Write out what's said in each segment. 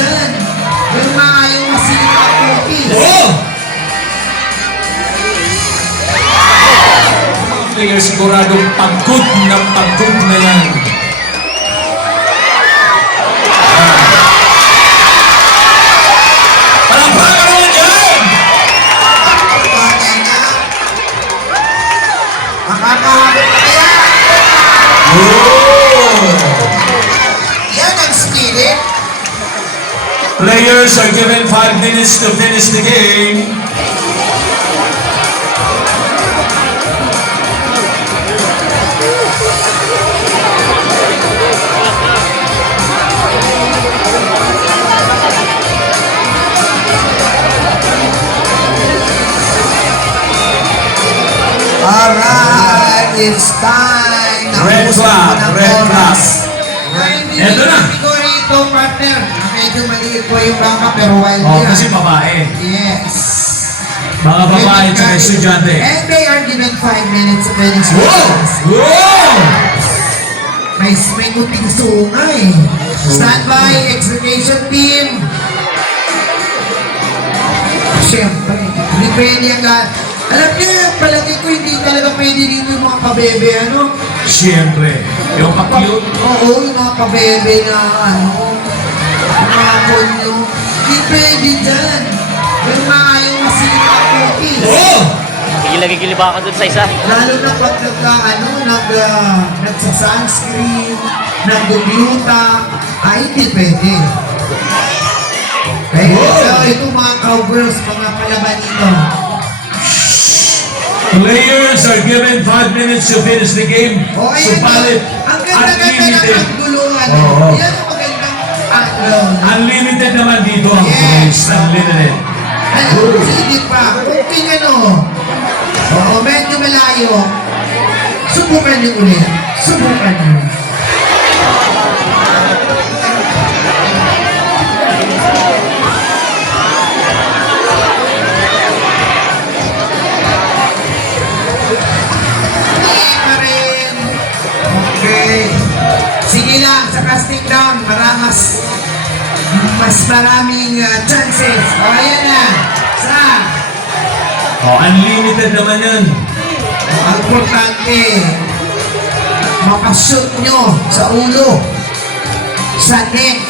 dyan. Yung mga yung masika cookies. Oh! Player siguradong pagod na yan. Palakpakan naman dyan! Makakahabot na kaya. Oh! Yan ang spirit. Players are given 5 minutes to finish the game. Alright, it's time. Red flag, red flag. Eto na. Siguro ito, partner. Medyo maliit po yung bangka pero wild Oh, yan. kasi babae. Yes. Mga babae at saka estudyante. And they are given 5 minutes of any Wow! Wow! May kunting sungay. Standby, execution team. Siyempre, depende ang lahat. Alam niyo, palagi ko hindi talaga pwede dito yung mga pabebe, ano? Siyempre, yung pa-cute. Oo, yung mga pabebe na, ano, yung mga konyo. Hindi pwede dyan. Yung mga yung masika cookies. Oh! Gigil-gigil ba ako dun sa isa? Lalo na pag nagsa-sunscreen, nag-gluta, ay hindi pwede. Eh, so, ito mga cowgirls, mga palaban nito. Players are given 5 minutes to finish the game. O, ayan, Subalit, ang ganda-ganda ng unlimited. pagdulungan. Oo. Yan ang magandang ano. Unlimited naman dito ang Yes. points. Unlimited. Ano, sige pa, kung ano, oo, medyo malayo, subukan niyo ulit. Subukan niyo. Hindi pa rin. Okay. Sige lang, sa casting down, mas maraming chances. O, ayan na. Sa, Oh, unlimited naman yan. ang importante, makashoot nyo sa ulo, sa neck.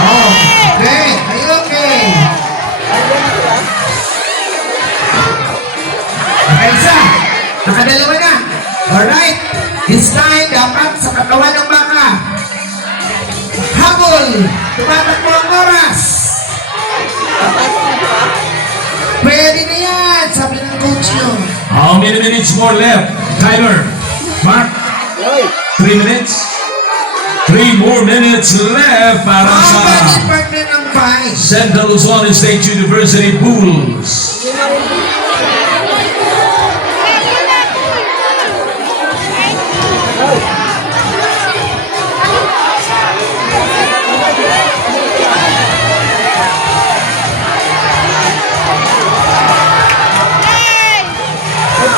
Oh, okay. Ay, okay. Okay, isa. Nakadalawa na. Alright. This time, dapat sa katawan ng baka. Habol! Tumatakbo ang oras! Pwede na yan! Sabi ng coach nyo. How many minutes more left? Tyler, Mark, 3 minutes? 3 more minutes left para Ang sa bagay partner ng 5. Central Luzon State University Bulls.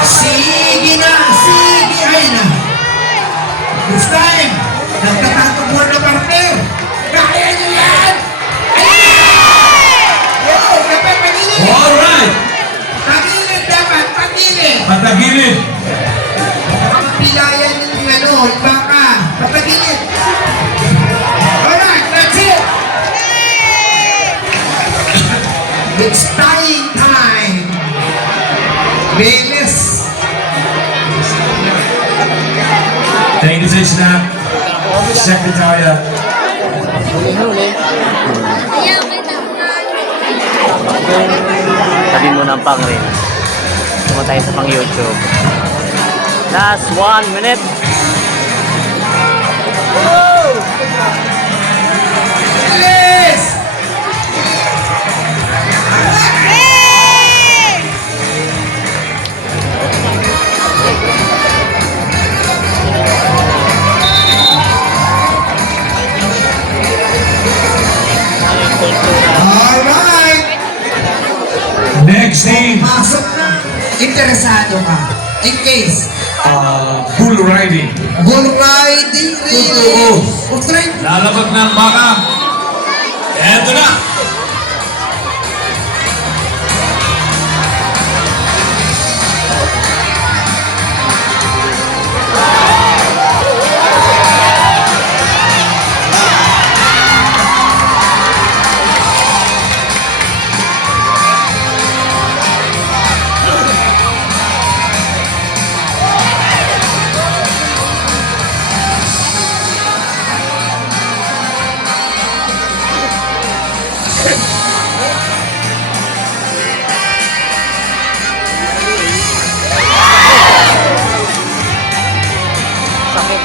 Sige na! Sige! Ay na! This time, nagtatatagpuan na partner! Kaya nyo yan! Ayun! Yo! Dapat pagilid! Alright! Pagilid dapat! Pagilid! Patagilid. Ang pilayan yung ano, yung baka. Patagilid! Alright, that's it! It's tying time! Bilis! Thank you, Snap. Secretariat. Sabi mo ng pang rin. Tuma tayo sa pang YouTube. Last 1 minute. Bilis! Alright! Next team. Pasok na. Interesado ka. In case, bull riding. Bull riding Totoo. really. Lalabag ng baka. Eto na. Sakit.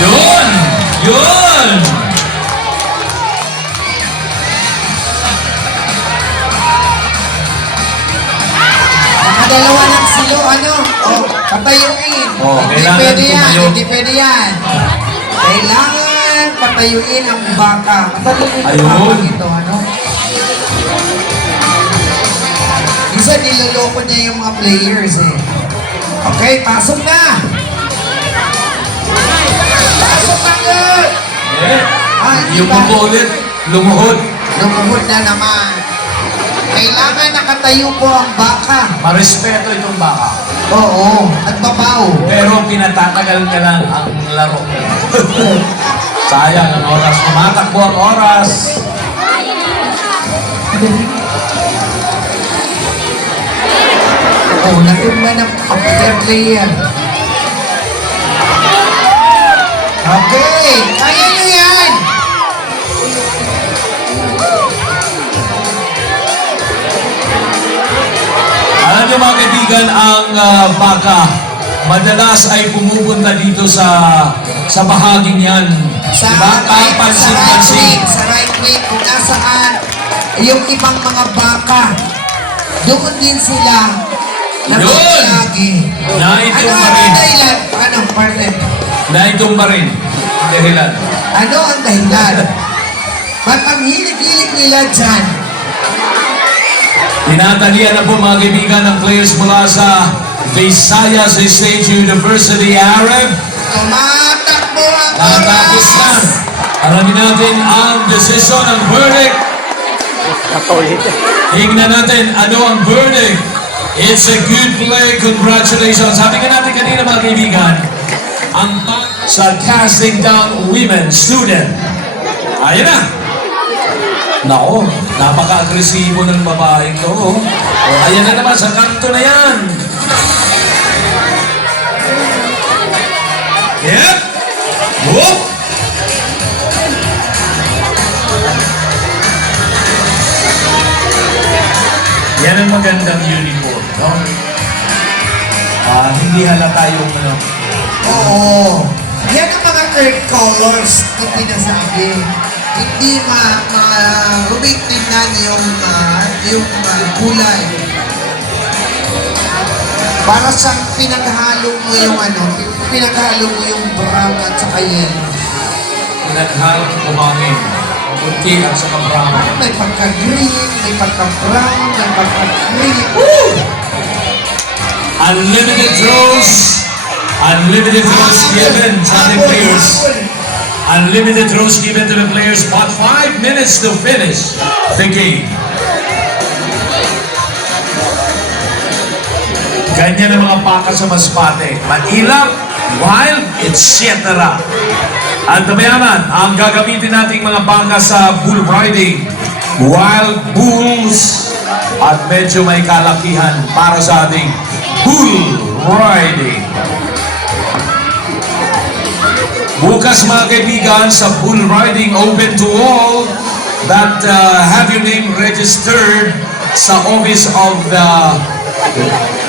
Yun! Yun! Nakadalawa ng silo, ano? Oh, patayuin. Oh, Hindi kailangan pwede yan, tumayo. hindi pwede yan. Kailangan patayuin ang baka. Patayuin ang Ayun. baka ito, ano? Minsan niloloko niya yung mga players eh. Okay, pasok na! Pasok na agad! Eh, Ah, di yung ba? ulit, lumuhod. Lumuhod na naman. Kailangan nakatayo po ang baka. Marespeto itong baka. Oo, nagbabaw. Pero pinatatagal ka lang ang laro. Sayang ang oras. Tumatakbo ang oras. Oh, natumba ng after player. Okay, kaya nyo yan! Alam niyo mga kaibigan, ang baka madalas ay pumupunta dito sa bahaging yan. Sa Diba? right wing, Pansin-pansin. sa right wing, kung nasaan yung ibang mga baka, doon din sila lagi. Naitumba Ano rin. ang dahilan? Ano, partner? Naitumba rin. Dahilan. Ano ang dahilan? Ba't ang hilig-hilig nila dyan? Tinatalian na po mga kaibigan ng players mula sa Visayas State University Arab. Tumatakbo ang Natapos na. oras! Alamin natin ang desisyon ng verdict. Napaulit. Tingnan natin ano ang verdict. It's a good play. Congratulations. Sabi ka natin kanina mga kaibigan, ang sa casting down women student. Ayan na. Nako, napaka-agresibo ng babaeng to. Oh. Ayan na naman, sa kanto na yan. Yep. Whoop. Yan ang magandang uniform, no? Hindi halata yung ano. Oo. Yan ang mga earth colors na pinasabi. Hindi rumitignan yung kulay. Para sa pinaghalo mo yung pinaghalo mo yung brown at saka yellow. Pinaghalong kumangin. Kunti at saka brown. May pagka-green, may pagka-brown, may pagka-green. Unlimited throws. Unlimited throws given to the players. Unlimited throws given to the players, but 5 minutes to finish the game. Ganyan ang mga baka sa Masbate. Mailap, wild, etc. At mayaman, ang gagamitin nating mga baka sa bull riding, wild bulls, at medyo may kalakihan para sa ating bull riding. Bukas mga kaibigan sa bull riding, open to all that have your name registered sa office of the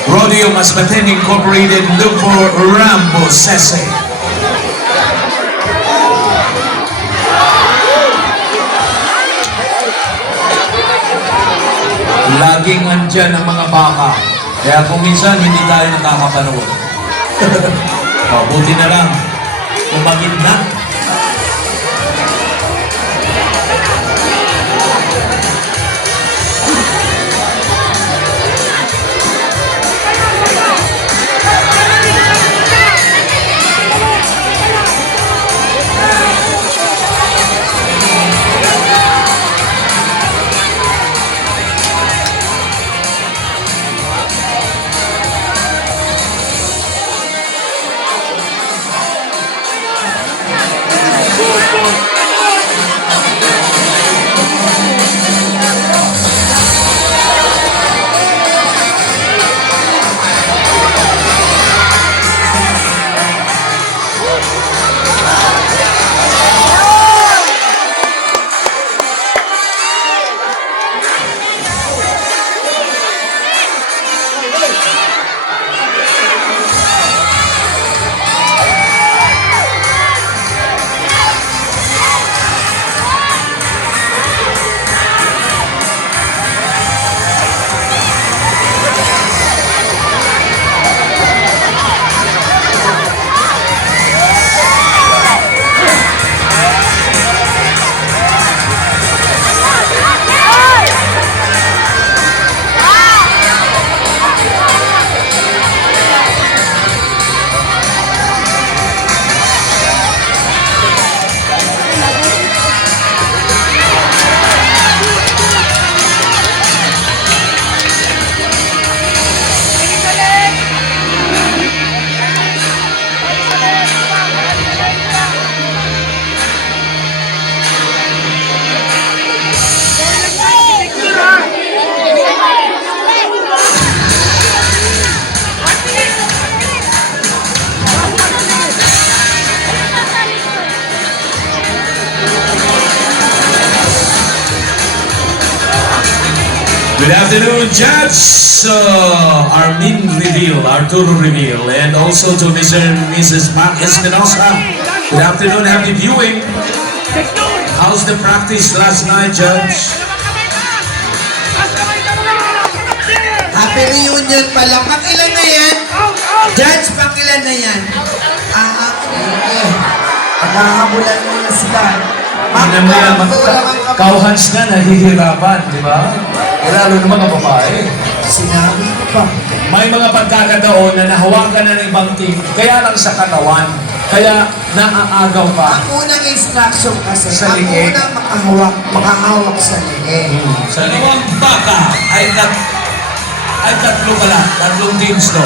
Rodeo Masbate Incorporated. Look for Rambo Sese. Laging andyan ang mga baka. Kaya kung minsan hindi tayo nakakapanood. Buti na lang. Umagid na. Good afternoon, Judge. Armin Reveal, Arturo Reveal, and also to Mr. and Mrs. Mark Espinosa. Good afternoon, happy viewing. How's the practice last night, Judge? Happy reunion pala. Pakilan na yan? Judge, pakilan na yan? Okay. Pagkakabulan mo na sila. Tingnan mo yan, kauhans na nahihirapan, di ba? Lalo ng mga babae. Sinabi ko pa. May mga pagkakataon na nahawakan na ng ibang team, kaya lang sa katawan, kaya naaagaw pa. Ang unang instruction kasi, Sa ang liig. unang makahawak sa liig. Sa dalawang baka ay tatlo pala, tatlong teams to.